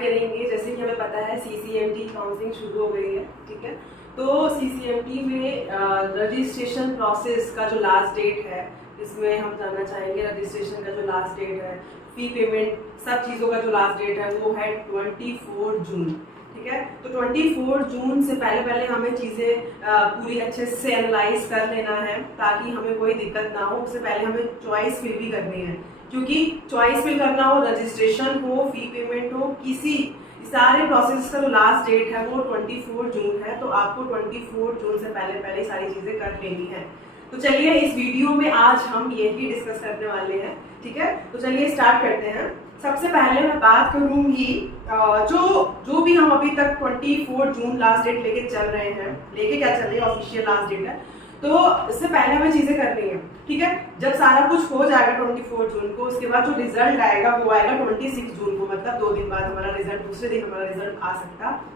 करेंगे। जैसे कि हमें पता है CCMT काउंसलिंग शुरू हो गई है, ठीक है। तो CCMT में रजिस्ट्रेशन प्रोसेस का जो लास्ट डेट है, इसमें हम जानना चाहेंगे रजिस्ट्रेशन का जो लास्ट डेट है, फी पेमेंट, सब चीज़ों का जो लास्ट डेट है वो है 24 जून, ठीक है। तो 24 जून से पहले हमें चीज़ें पूरी अच्छे से एनालाइज कर लेना है ताकि हमें कोई दिक्कत ना हो। उससे पहले हमें चॉइस फिल भी करनी है, क्योंकि चॉइस फिल करना हो, रजिस्ट्रेशन हो, फी पेमेंट हो, किसी सारे प्रोसेस का जो लास्ट डेट है वो 24 जून है। तो आपको 24 जून से पहले सारी चीज़ें कर लेनी है। तो चलिए इस वीडियो में आज हम यही डिस्कस करने वाले हैं, ठीक है। तो चलिए स्टार्ट करते हैं। सबसे पहले मैं बात करूंगी जो भी हम अभी तक 24 जून लास्ट डेट लेके चल रहे हैं, लेके क्या चल रही है, ऑफिशियल लास्ट डेट है। तो इससे पहले हमें चीजें करनी है, ठीक है। जब सारा कुछ हो जाएगा 24 जून को, उसके बाद जो रिजल्ट आएगा वो आएगा 26 जून को, मतलब 2 दिन बाद हमारा रिजल्ट, दूसरे दिन हमारा रिजल्ट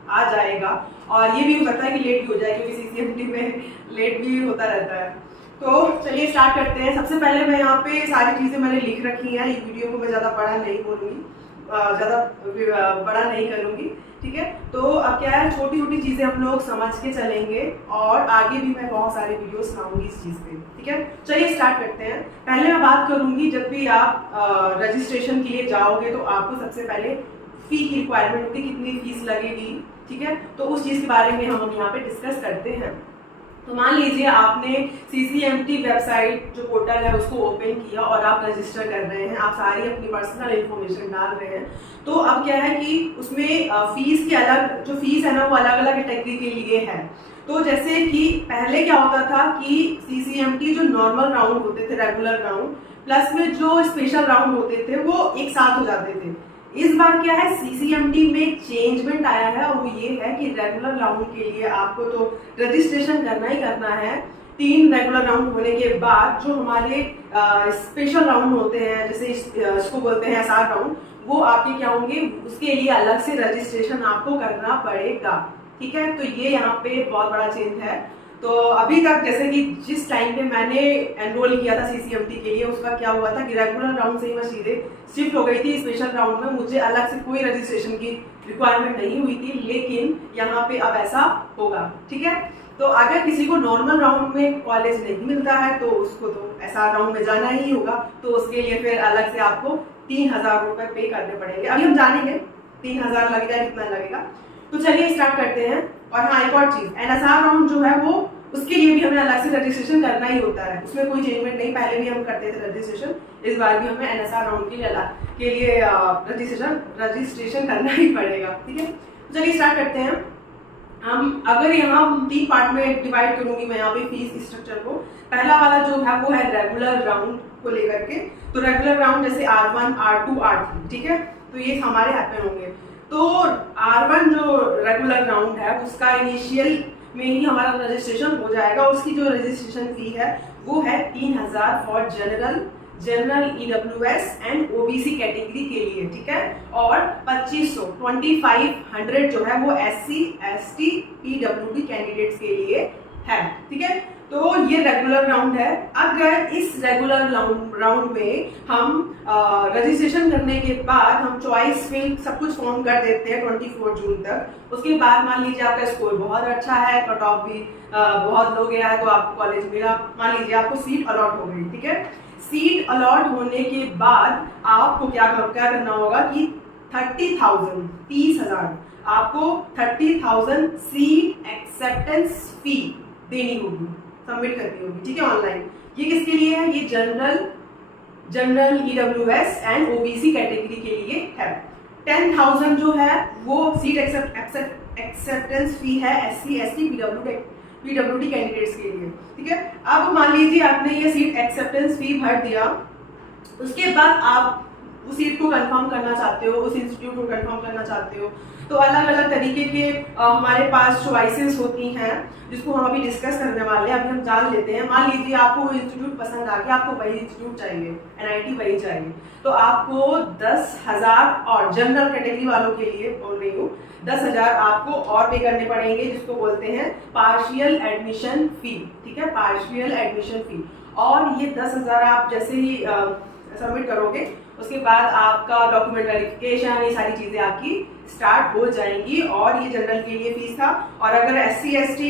आ जाएगा। और ये भी हो सकता है कि लेट भी हो जाए, क्योंकि CCMT में लेट भी होता रहता है। तो चलिए स्टार्ट करते हैं। सबसे पहले मैं यहाँ पे सारी चीज़ें मैंने लिख रखी हैं। इस वीडियो को मैं ज़्यादा बड़ा नहीं बोलूँगी, ज़्यादा बड़ा नहीं करूँगी, ठीक है। तो अब क्या है, छोटी छोटी चीज़ें हम लोग समझ के चलेंगे और आगे भी मैं बहुत सारे वीडियोस लाऊंगी इस चीज़ पे, ठीक है। चलिए स्टार्ट करते हैं। पहले मैं बात करूँगी, जब भी आप रजिस्ट्रेशन के लिए जाओगे तो आपको सबसे पहले फी की रिक्वायरमेंट होगी, कितनी फीस लगेगी, ठीक है। तो उस चीज़ के बारे में हम यहाँ पे डिस्कस करते हैं। तो मान लीजिए आपने CCMT वेबसाइट जो पोर्टल है उसको ओपन किया और आप रजिस्टर कर रहे हैं, आप सारी अपनी पर्सनल इंफॉर्मेशन डाल रहे हैं। तो अब क्या है कि उसमें फीस की अलग जो फीस है ना वो अलग अलग कैटेगरी के लिए है। तो जैसे कि पहले क्या होता था कि CCMT जो नॉर्मल राउंड होते थे, रेगुलर राउंड प्लस में जो स्पेशल राउंड होते थे वो एक साथ हो जाते थे। इस बार क्या है, CCMT में चेंजमेंट आया है और वो ये है कि रेगुलर राउंड के लिए आपको तो रजिस्ट्रेशन करना ही करना है। 3 रेगुलर राउंड होने के बाद जो हमारे स्पेशल राउंड होते हैं, जैसे इसको बोलते हैं SR राउंड, वो आपके क्या होंगे, उसके लिए अलग से रजिस्ट्रेशन आपको करना पड़ेगा, ठीक है। तो ये यहाँ पे बहुत बड़ा चेंज है। तो अभी तक जैसे कि जिस टाइम पे मैंने एनरोल किया था CCMT के लिए, उसका क्या हुआ था कि रेगुलर राउंड से ही मैं सीधे शिफ्ट हो गई थी स्पेशल राउंड में, मुझे अलग से कोई रजिस्ट्रेशन की रिक्वायरमेंट नहीं हुई थी। लेकिन यहाँ पे अब ऐसा होगा, ठीक है। तो अगर किसी को नॉर्मल राउंड में कॉलेज नहीं मिलता है तो उसको तो SR राउंड में जाना ही होगा। तो उसके लिए फिर अलग से आपको 3000 रुपये पे करने पड़ेंगे। अभी हम जानेंगे 3000 लगेगा, कितना लगेगा। तो चलिए स्टार्ट करते हैं। और हाँ, एक और चीज, NSR राउंड जो है वो उसके लिए भी हमें अलग से रजिस्ट्रेशन करना ही होता है, उसमें कोई चेंजमेंट नहीं। पहले भी हम करते थे रजिस्ट्रेशन, इस बार भी हमें NSR राउंड के लिए रजिस्ट्रेशन करना ही पड़ेगा, ठीक है। तो चलिए स्टार्ट करते हैं। हम अगर यहाँ 3 पार्ट में डिवाइड करूंगी मैं यहाँ पे फीस स्ट्रक्चर को। पहला वाला जो है वो है रेगुलर राउंड को लेकर के। तो रेगुलर राउंड जैसे R1, R2, R3, ठीक है। तो ये हमारे हैपन होंगे। तो R1 जो रेगुलर राउंड है उसका इनिशियल में ही हमारा रजिस्ट्रेशन हो जाएगा। उसकी जो रजिस्ट्रेशन फी है वो है 3000 for general EWS and OBC category के लिए, ठीक है। और 2500 जो है वो SC ST PWD कैंडिडेट्स के लिए है, ठीक है। तो ये रेगुलर राउंड है। अगर इस रेगुलर राउंड में हम रजिस्ट्रेशन करने के बाद हम चॉइस फिल सब कुछ फॉर्म कर देते हैं 24 जून तक, उसके बाद मान लीजिए आपका स्कोर बहुत अच्छा है, कट ऑफ भी बहुत लो गया है, तो आपको कॉलेज मिला, मान लीजिए आपको सीट अलॉट हो गई, ठीक है। सीट अलॉट होने के बाद आपको क्या करना होगा कि 30,000 आपको 30,000 सीट एक्सेप्टेंस फी देनी होगी, सबमिट करनी होगी, ठीक है, ऑनलाइन। ये किसके लिए है, ये general EWS and OBC category के लिए है। 10,000 जो है वो सीट एक्सेप्टेंस फी है SC ST PWD कैंडिडेट्स के लिए, ठीक है। अब मान लीजिए आपने ये सीट एक्सेप्टेंस फी भर दिया, उसके बाद आप उस सीट को कंफर्म करना चाहते हो, उस इंस्टीट्यूट को कंफर्म करना चाहते हो, तो अलग अलग तरीके के हमारे पास चॉइसेस होती हैं जिसको हम अभी डिस्कस करने वाले हैं। अभी हम जान लेते हैं। मान लीजिए आपको वो इंस्टीट्यूट पसंद आ गया, आपको वही इंस्टीट्यूट चाहिए, NIT वही चाहिए, तो आपको 10,000 और जनरल कैटेगरी वालों के लिए बोल रही हूँ 10,000 आपको और पे करने पड़ेंगे, जिसको बोलते हैं पार्शियल एडमिशन फी, ठीक है, पार्शियल एडमिशन फी। और ये 10,000 आप जैसे ही सबमिट करोगे उसके बाद आपका डॉक्यूमेंट वेरिफिकेशन, ये सारी चीजें आपकी स्टार्ट हो जाएंगी। और ये जनरल के लिए फीस था। और अगर SC ST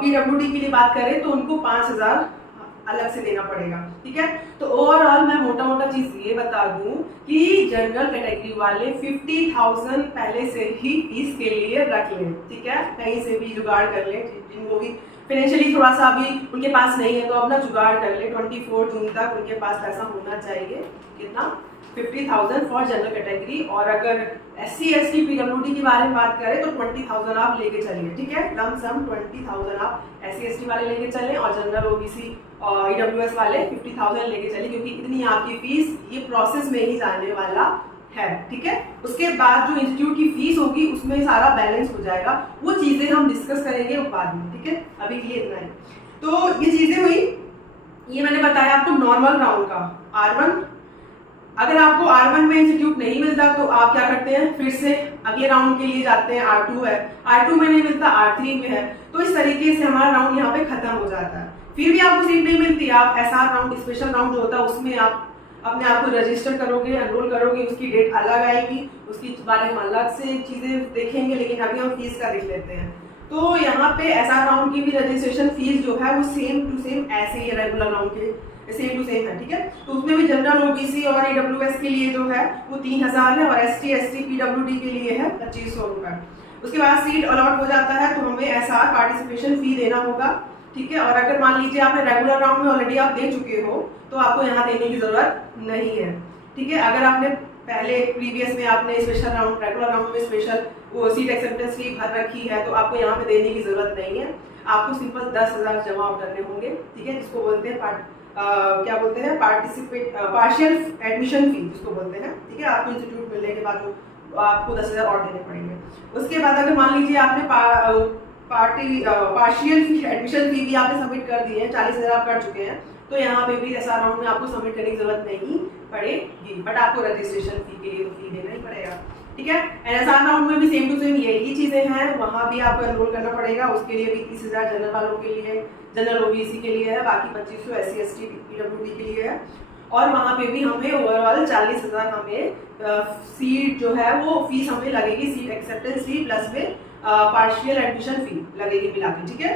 PWD के लिए बात करें तो उनको 5,000 अलग से देना पड़ेगा, ठीक है। तो ओवरऑल मैं मोटा मोटा चीज ये बता दूं कि जनरल कैटेगरी वाले 50,000 पहले से ही फीस के लिए रख लें, ठीक है। कहीं से भी जुगाड़ कर लें, जिनको भी फाइनेंशियली थोड़ा सा अभी उनके पास नहीं है तो अपना जुगाड़ कर ले। 24 जून तक उनके पास पैसा होना चाहिए। कितना? 50,000 फॉर जनरल कैटेगरी। और अगर SC ST PWD के बारे में बात करें तो 20,000 आप लेके चलिए, ठीक है। लम सम 20,000 आप SC ST वाले लेके चलें और जनरल OBC और EWS वाले 50,000 लेके चलिए, क्योंकि इतनी आपकी फीस ये प्रोसेस में ही जाने वाला है, ठीक है। उसके बाद जो इंस्टीट्यूट की फीस होगी उसमें सारा बैलेंस हो जाएगा। वो चीजें हम डिस्कस करेंगे बाद में, ठीक है। अभी के लिए इतना ही। तो ये चीजें हुई, ये मैंने बताया आपको नॉर्मल राउंड का R1। अगर आपको R1 में इंस्टीट्यूट नहीं मिलता तो आप क्या करते हैं, फिर से अगले राउंड के लिए जाते हैं। R2 है, R2 में नहीं मिलता, R3 में है। तो इस तरीके से हमारा राउंड यहाँ पे खत्म हो जाता है। फिर भी आपको सीट नहीं मिलती, आप SR राउंड, स्पेशल राउंड जो होता है उसमें आप अपने आप को रजिस्टर करोगे, एनरोल करोगे, उसकी डेट अलग आएगी, उसकी बारे में अलग से चीजें देखेंगे। लेकिन अभी हम फीस का देख लेते हैं। तो यहाँ पे SR राउंड की भी रजिस्ट्रेशन फीस जो है वो सेम टू सेम ऐसे ही रेगुलर राउंड के सेम टू सेम है, ठीक है। तो उसमें भी जनरल OBC और EWS के लिए जो है वो 3,000 है और SC ST PWD के लिए है 2,500 रुपए। उसके बाद सीट अलॉट हो जाता है तो हमें SR पार्टिसिपेशन फी देना होगा, ठीक है। और अगर मान लीजिए आपने रेगुलर राउंड में ऑलरेडी आप दे चुके हो तो आपको यहाँ देने की जरूरत नहीं है, ठीक है। अगर आपने पहले प्रीवियस में आपने स्पेशल राउंड, रेगुलर राउंड में स्पेशल वो सीट एक्सेप्टेंस फी भर रखी है तो आपको यहाँ पे देने की जरूरत नहीं है। आपको सिंपल 10,000 जमा करने होंगे, ठीक है, जिसको बोलते हैं क्या बोलते हैं, पार्शियल एडमिशन फी जिसको बोलते हैं, ठीक है। आपको इंस्टीट्यूट मिलने के बाद आपको 10,000 और देने पड़ेंगे। उसके बाद अगर मान लीजिए आपने पार्शियल एडमिशन फी भी आपने सबमिट कर दी है, 40,000 आप कर चुके हैं, तो यहाँ पे भी SR राउंड में आपको सबमिट करने की जरूरत नहीं पड़ेगी। बट आपको रजिस्ट्रेशन फी के लिए तो फी देना ही पड़ेगा, ठीक है। SR राउंड में भी सेम टू सेम यही चीजें हैं, वहां भी आपको एनरोल करना पड़ेगा। उसके लिए भी 30,000 जनरल वालों के लिए, जनरल OBC के लिए है, बाकी 2,500 SC ST PWD के लिए है। और वहां पे भी हमें ओवरऑल 40,000 हमें सीट जो है वो फीस हमें लगेगी, सीट एक्सेप्टेंस फी प्लस में पार्शियल एडमिशन फी लगेगी मिला के, ठीक है।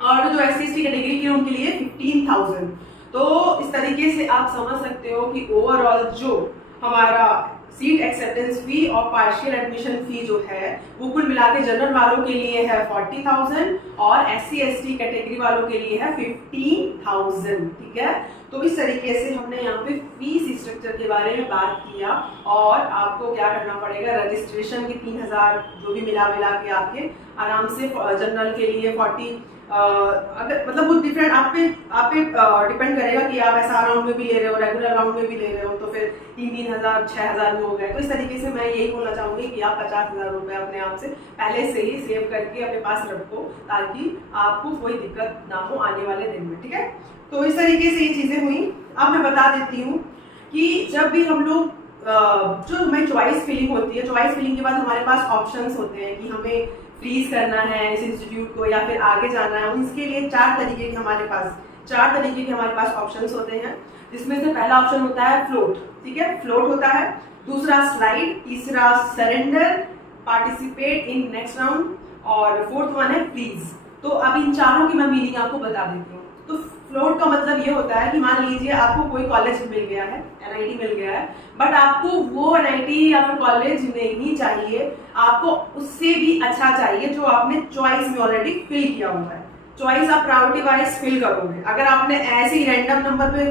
और जो SC ST कैटेगरी की उनके लिए 15,000। तो इस तरीके से आप समझ सकते हो कि ओवरऑल जो हमारा सीट एक्सेप्टेंस फी और पार्शियल एडमिशन फी जो है वो कुल मिला के जनरल वालों के लिए है 40,000 और SC ST कैटेगरी वालों के लिए है 15,000, ठीक है। तो इस तरीके से हमने यहाँ पे फीस स्ट्रक्चर के बारे में बात किया। और आपको क्या करना पड़ेगा, रजिस्ट्रेशन की 3,000 जो भी मिला के आपके आराम से जनरल के लिए 40 अगर मतलब वो डिफरेंट आप पे डिपेंड करेगा कि आप SR राउंड में भी ले रहे हो, रेगुलर राउंड में भी ले रहे हो, तो फिर 3,000 6,000 हो गए। तो इस तरीके से मैं यही बोलना चाहूंगी कि आप 50,000 रुपए अपने आप से पहले से ही सेव करके अपने पास रखो, ताकि आपको कोई दिक्कत ना हो आने वाले दिन में, ठीक है। तो इस तरीके से ये चीजें हुई। अब मैं बता देती हूँ कि जब भी हम लोग जो हमें चॉइस फिलिंग होती है, चॉइस फिलिंग के बाद हमारे पास ऑप्शंस होते हैं कि हमें फ्रीज करना है इस इंस्टीट्यूट को या फिर आगे जाना है। उसके लिए 4 तरीके के हमारे पास ऑप्शंस होते हैं, जिसमें से पहला ऑप्शन होता है फ्लोट, ठीक है, फ्लोट होता है। दूसरा स्लाइड, तीसरा surrender, participate in next round और फोर्थ वन है फ्रीज। तो अब इन चारों की मैं मीनिंग आपको बता देती हूँ। तो फ्लोट का मतलब ये होता है कि मान लीजिए आपको कोई कॉलेज मिल गया है, NIT मिल गया है, बट आपको वो NIT या फिर कॉलेज नहीं चाहिए, आपको उससे भी अच्छा चाहिए जो आपने चॉइस में ऑलरेडी फिल किया हुआ है। चॉइस आप प्रायोरिटी वाइज फिल करोगे। अगर आपने ऐसे ही रैंडम नंबर पे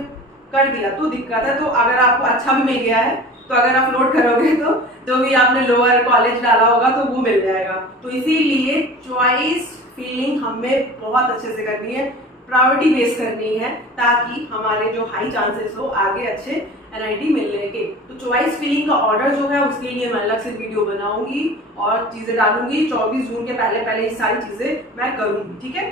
कर दिया तो दिक्कत है। तो अगर आपको अच्छा भी मिल गया है तो अगर आप फ्लोट करोगे तो जो भी आपने लोअर कॉलेज डाला होगा तो वो मिल जाएगा। तो इसीलिए चॉइस फिलिंग हमें बहुत अच्छे से करनी है, प्रायोरिटी बेस करनी है, ताकि हमारे जो हाई चांसेस हो आगे अच्छे NIT मिलने के। तो चॉइस फिलिंग का ऑर्डर जो है उसके लिए मैं अलग से वीडियो बनाऊंगी और चीजें डालूंगी। 24 जून के पहले ये सारी चीजें मैं करूंगी, ठीक है।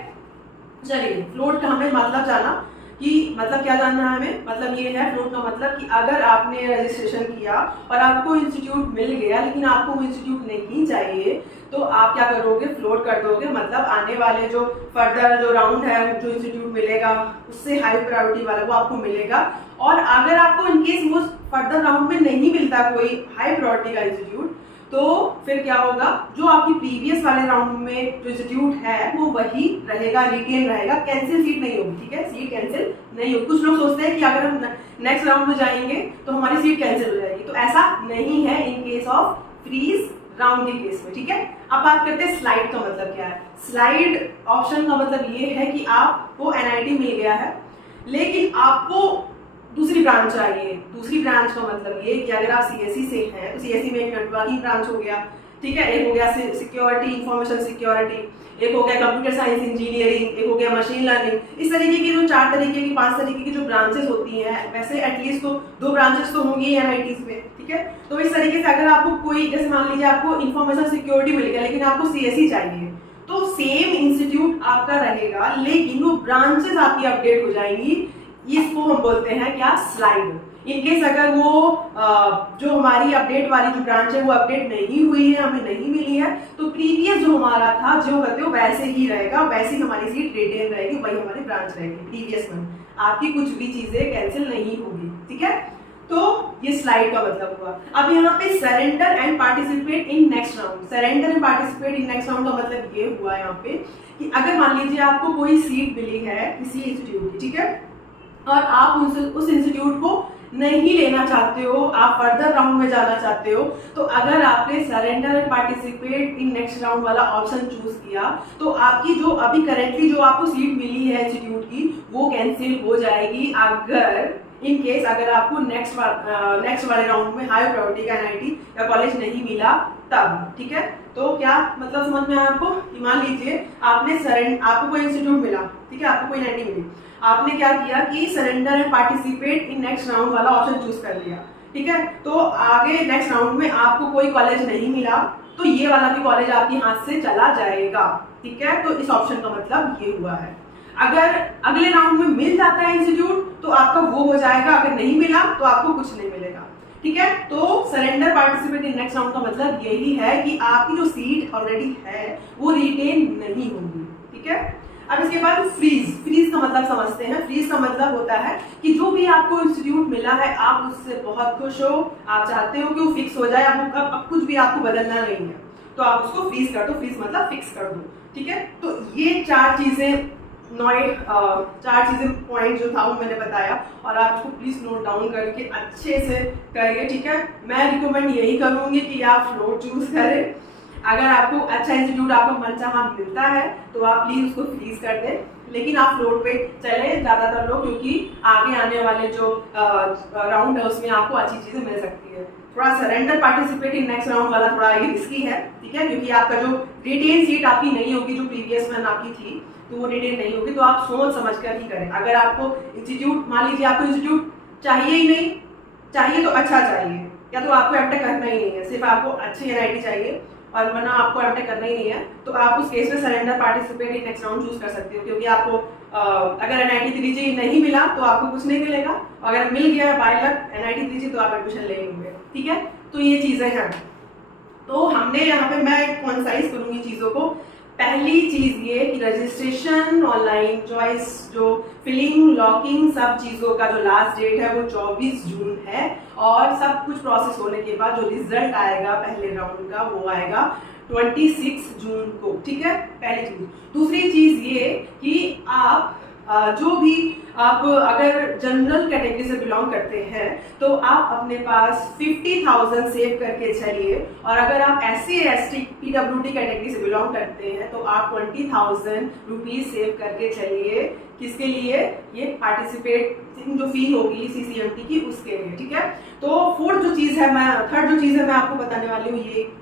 चलिए, फ्लोट का हमें मतलब जाना कि मतलब क्या जानना है हमें, मतलब ये है फ्लोट का मतलब कि अगर आपने रजिस्ट्रेशन किया और आपको इंस्टीट्यूट मिल गया लेकिन आपको वो इंस्टीट्यूट नहीं चाहिए तो आप क्या करोगे, फ्लोट कर दोगे। मतलब आने वाले जो फर्दर जो राउंड है जो इंस्टीट्यूट मिलेगा उससे हाई प्रायोरिटी वाला वो आपको मिलेगा। और अगर आपको इनकेस वो फर्दर राउंड में नहीं मिलता कोई हाई प्रायोरिटी का इंस्टीट्यूट तो फिर क्या होगा, जो आपकी प्रीवियस वाले राउंड में जो इंस्टीट्यूट है वो वही रहेगा, रिटेन रहेगा, कैंसिल सीट नहीं होगी, ठीक है, सीट कैंसिल नहीं होगी। कुछ लोग सोचते हैं कि अगर हम नेक्स्ट राउंड में जाएंगे तो हमारी सीट कैंसिल हो जाएगी, तो ऐसा नहीं है in case of freeze round के केस में, ठीक है। अब बात करते हैं स्लाइड का मतलब क्या है। स्लाइड ऑप्शन का मतलब ये है कि आपको एनआईटी मिल गया है लेकिन आपको दूसरी ब्रांच चाहिए। दूसरी ब्रांच का मतलब ये कि अगर आप सीएससी से हैं तो सीएससी में एक नेटवर्किंग ब्रांच हो गया, ठीक है, एक हो गया सिक्योरिटी, इंफॉर्मेशन सिक्योरिटी, एक हो गया कंप्यूटर साइंस इंजीनियरिंग, एक हो गया मशीन लर्निंग। इस तरीके की जो 4 तरीके की 5 तरीके की जो ब्रांचेस होती हैं, वैसे एटलीस्ट तो 2 ब्रांचेस तो होंगी एनआईटीज में, ठीक है। तो इस तरीके से अगर आपको कोई, जैसे मान लीजिए आपको इंफॉर्मेशन सिक्योरिटी मिल गया लेकिन आपको सीएससी चाहिए, तो सेम इंस्टीट्यूट आपका रहेगा लेकिन वो ब्रांचेस आपकी अपडेट हो जाएंगी। इसको हम बोलते हैं क्या, स्लाइड। इनकेस अगर वो जो हमारी अपडेट वाली जो ब्रांच है वो अपडेट नहीं हुई है, हमें नहीं मिली है, तो प्रीवियस जो हमारा था जो कहते हो वैसे ही रहेगा, वैसे ही हमारी सीट रिटेन रहेगी, वही हमारी ब्रांच रहेगी प्रीवियस में। आपकी कुछ भी चीजें कैंसिल नहीं होगी, ठीक है। तो ये स्लाइड का मतलब हुआ। अब यहाँ पे surrender and participate in next round. Surrender and participate in next round का मतलब ये हुआ यहाँ पे कि अगर मान लीजिए आपको कोई सीट मिली है किसी इंस्टीट्यूट की, ठीक है, और आप उस इंस्टीट्यूट को नहीं लेना चाहते हो, आप फर्दर राउंड में जाना चाहते हो, तो अगर आपने surrender and participate in next round वाला ऑप्शन चूज किया तो आपकी जो अभी करेंटली जो आपको सीट मिली है इंस्टीट्यूट की वो कैंसिल हो जाएगी, अगर इन केस अगर आपको नेक्स्ट वाले राउंड में हाई प्रायोरिटी का एनआईटी या कॉलेज नहीं मिला तब, ठीक है। तो क्या मतलब समझ में आया आपको, कि मान लीजिए आपको कोई इंस्टीट्यूट मिला, ठीक है, आपको कोई एनआईटी मिली, आपने क्या किया कि surrender and participate in next round वाला ऑप्शन चूज कर लिया, ठीक है। तो आगे नेक्स्ट राउंड में आपको कोई कॉलेज नहीं मिला तो ये वाला भी कॉलेज आपके हाथ से चला जाएगा, ठीक है। तो इस ऑप्शन का मतलब ये हुआ है। अगर अगले राउंड में मिल जाता है इंस्टीट्यूट तो आपका वो हो जाएगा, अगर नहीं मिला तो आपको कुछ नहीं मिलेगा, ठीक है। तो surrender participate in next round का मतलब यही है कि आपकी जो सीट ऑलरेडी है वो रिटेन नहीं होगी, ठीक है। अब इसके बाद फ्रीज का मतलब समझते हैं। फ्रीज का मतलब होता है कि जो भी आपको इंस्टीट्यूट मिला है आप उससे बहुत खुश हो, आप चाहते हो कि वो फिक्स हो जाए, अब कुछ भी आपको बदलना नहीं है, तो आप उसको फ्रीज कर दो। फ्रीज मतलब फिक्स कर दो, ठीक है। तो ये 4 चीजें पॉइंट जो था वो मैंने बताया और आप इसको प्लीज नोट डाउन करके अच्छे से करिए, ठीक है। मैं रिकमेंड यही करूंगी कि आप फ्लोट चूज करें। अगर आपको अच्छा इंस्टीट्यूट आपको मनचाहा मिलता है तो आप प्लीज उसको फ्रीज कर दें, लेकिन आप फ्लोट पे चले ज्यादातर लोग, क्योंकि आगे आने वाले जो राउंड है उसमें आपको अच्छी चीजें मिल सकती है। थोड़ा surrender participate in next round वाला थोड़ा ये रिस्की है, ठीक है, क्योंकि आपका जो रिटेन सीट आपकी नहीं होगी, जो प्रीवियस में आपकी थी तो वो रिटेन नहीं होगी, तो आप सोच समझ कर ही करें। अगर आपको इंस्टीट्यूट, मान लीजिए आपको इंस्टीट्यूट चाहिए ही नहीं, चाहिए तो अच्छा चाहिए, या तो आपको एमटेक करना ही नहीं है, सिर्फ आपको अच्छी एनआईटी चाहिए और वरना आपको एमटेक करना ही नहीं है, तो आप उस केस में surrender participate in next round choose कर सकते हो, क्योंकि आपको अगर एनआईटी 3G नहीं मिला तो आपको कुछ नहीं मिलेगा, अगर मिल गया बाय लक एनआईटी 3G तो आप एडमिशन ले लेंगे, ठीक है। तो ये चीजें हैं। तो हमने यहाँ पे मैं कॉन्साइज करूंगी चीजों को। पहली चीज ये कि रजिस्ट्रेशन, ऑनलाइन चॉइस, जो फिलिंग, लॉकिंग, सब चीजों का जो लास्ट डेट है वो 24 जून है, और सब कुछ प्रोसेस होने के बाद जो रिजल्ट आएगा पहले राउंड का वो आएगा 26 जून को, ठीक है, पहली चीज। दूसरी चीज ये कि आप जो भी आप अगर जनरल कैटेगरी से बिलोंग करते हैं तो आप अपने पास 50,000 सेव करके चलिए, और अगर आप SC ST PWD कैटेगरी से बिलोंग करते हैं तो आप 20,000 रुपीज सेव करके चलिए। किसके लिए? ये पार्टिसिपेट जो फी होगी CCMT की उसके लिए, ठीक है। तो थर्ड जो चीज है मैं आपको बताने वाली हूँ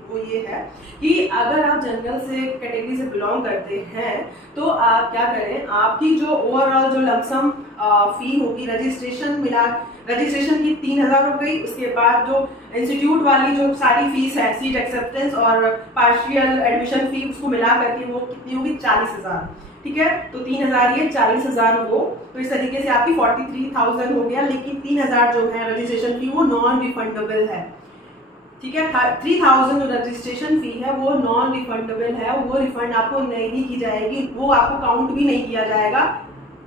वो ये है कि अगर आप जनरल से कैटेगरी से बिलोंग करते हैं तो आप क्या करें, आपकी जो ओवरऑल जो लमसम फी होगी रजिस्ट्रेशन की 3,000 हो गई, उसके बाद जो इंस्टीट्यूट वाली जो सारी फीस है, सीट एक्सेप्टेंस और पार्शियल एडमिशन फी, उसको मिला करके वो कितनी होगी? 40,000, ठीक है। तो 3,000 ये 40,000 हो, तो इस तरीके से आपकी 43,000 हो गया। लेकिन 3,000 जो है रजिस्ट्रेशन फी वो नॉन रिफंडेबल है, ठीक है। 3,000 जो रजिस्ट्रेशन फी है वो नॉन रिफंडेबल है, वो रिफंड आपको नहीं की जाएगी, वो आपको काउंट भी नहीं किया जाएगा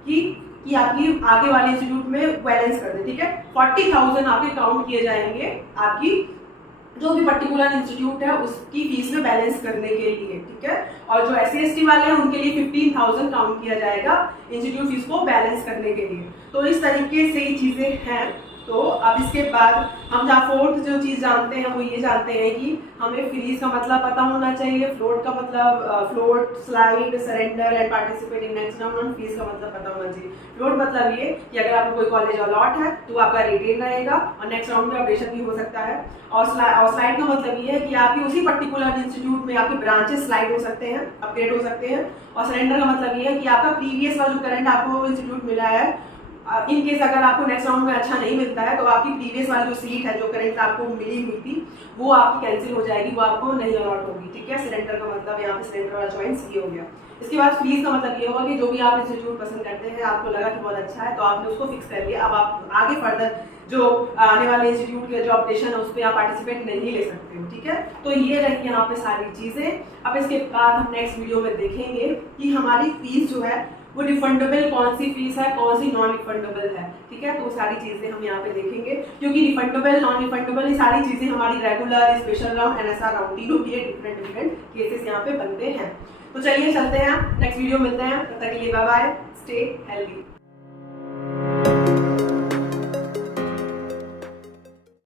कि आपकी आगे वाले इंस्टीट्यूट में बैलेंस कर दे, ठीक है। 40,000 आपके काउंट किए जाएंगे आपकी जो भी पर्टिकुलर इंस्टीट्यूट है उसकी फीस में बैलेंस करने के लिए, ठीक है। और जो SC/ST वाले हैं उनके लिए 15,000 काउंट किया जाएगा इंस्टीट्यूट फीस को बैलेंस करने के लिए। तो इस तरीके से ही चीज़ें हैं। तो अब इसके बाद हम जहाँ फोर्थ जो चीज़ जानते हैं वो ये जानते हैं कि हमें फ्रीज का मतलब पता होना चाहिए, फ्लोट का मतलब float, slide, surrender and participate in next round, और फीस का मतलब पता होना चाहिए। फ्लोट मतलब ये कि अगर आपको कोई कॉलेज अलॉट है तो आपका रिटेन रहेगा और नेक्स्ट राउंड में अपडेशन भी हो सकता है। और स्लाइड का मतलब ये है कि आपकी उसी पर्टिकुलर इंस्टीट्यूट में आपके ब्रांचेस स्लाइड हो सकते हैं, अपग्रेड हो सकते हैं। और सरेंडर का मतलब ये है कि आपका प्रीवियस वाला जो करंट आपको इंस्टीट्यूट मिला है, इन केस अगर आपको नेक्स्ट राउंड में अच्छा नहीं मिलता है तो आपकी प्रीवियस वाली जो सीट है, जो करंट आपको मिली हुई थी, वो आपकी कैंसिल हो जाएगी, वो आपको नहीं अलॉट होगी, ठीक है। सरेंडर का मतलब यहाँ पे सरेंडर वाला चॉइस ये हो गया। इसके बाद फीस का मतलब ये होगा कि जो भी आप इंस्टीट्यूट पसंद करते हैं, आपको लगा कि बहुत अच्छा है तो आपने उसको फिक्स कर लिया। अब आप आगे फर्दर जो आने वाले इंस्टीट्यूट के जो अपडेशन है उस पर आप पार्टिसिपेट नहीं ले सकते हो, ठीक है। तो ये रही यहाँ पे सारी चीज़ें। अब इसके बाद हम नेक्स्ट वीडियो में देखेंगे कि हमारी फीस जो है वो रिफंडेबल कौन सी फीस है, कौन सी नॉन रिफंडेबल है, ठीक है। तो सारी चीजें हम यहाँ पे देखेंगे, क्योंकि रिफंडेबल, नॉन रिफंडेबल ये सारी चीजें हमारी regular, special round, NSR round, तीनों के डिफरेंट केसेस यहाँ पे बनते हैं। तो चलिए चलते हैं, नेक्स्ट वीडियो मिलते हैं, तब तक के लिए बाय बाय, स्टे हेल्दी।